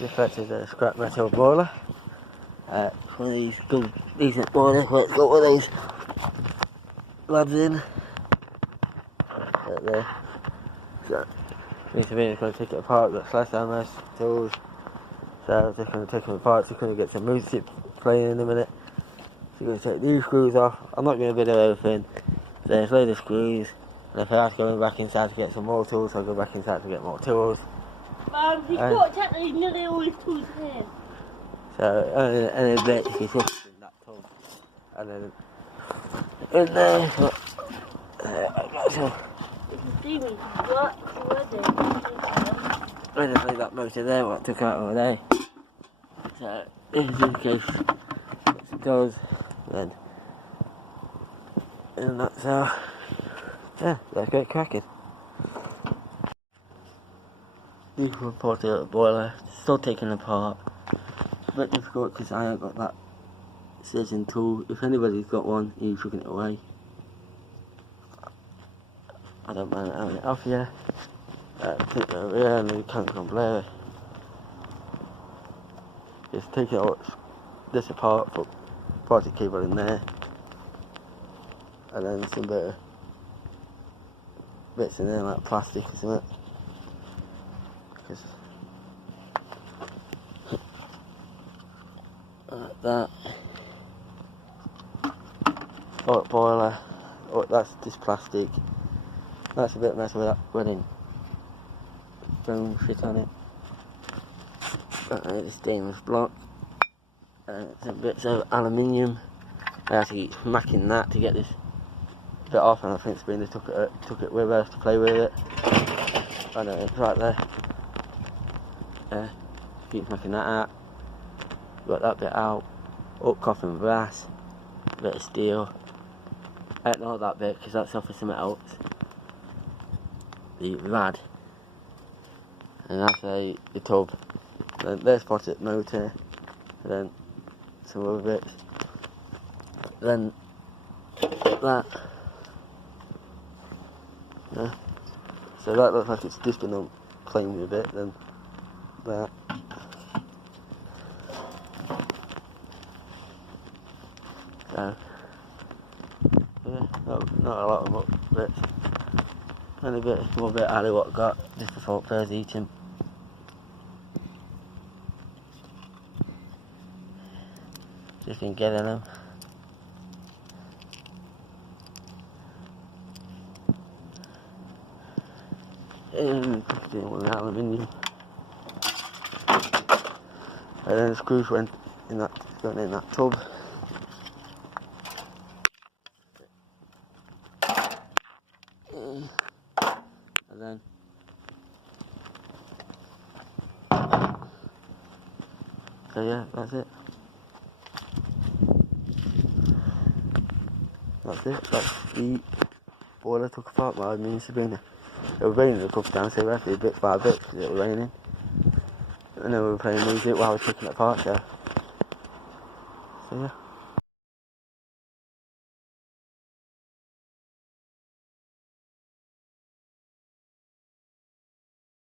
This is a scrap metal boiler. It's one of these good, decent boilers where it's got one of these lads in. Right there. So, needs to be, it's going to take it apart, got slash down those tools. So I'm just going to take them apart, just going to get some music playing in a minute. So you're going to take these screws off. I'm not going to video everything. So there's a load of screws. And if I have to go back inside to get some more tools, I'll go back inside to get more tools. You've got to take nearly all these tools here. So, and in a bit, you can put it in that tub. And then, in there, I got some. I just leave that motor there, what I took out all day. So, this is in case it goes, then. And that's how, yeah, let's get cracking. This is part of the boiler, still taking apart. It's a bit difficult because I haven't got that scissors tool. If anybody's got one, you're chucking it away. I don't mind having it off here. Take it over here and then can't come blurry. Just take it out, this apart, put part of the cable in there. And then some bits in there like plastic or something. Like that. Oh, boiler. Oh, that's just plastic. That's a bit messy with that running stone shit on it. It's stainless block. Some bits of aluminium. I have to keep smacking that to get this bit off, and I think Spina took it with her to play with it. I know, it's right there. Keep smacking that out. Got that bit out. Up coffin brass. A bit of steel. I don't know that bit because that's off of something else. The rad. And that's the tub. Then there's potted motor. And then some other bits. Then that. Yeah. So that looks like it's just been cleaned a bit. Then that. So, yeah, not a lot of bits. Only a bit, more bit out of what I got just before first eating. Just been getting them. And doing one aluminium. And then the screws went in that tub. And then so yeah, that's it. That's the boiler took apart by me and Sabrina. It was raining a couple of times, so we had to do bit by bit because it was raining. And then we were playing music while we were taking it apart, so yeah.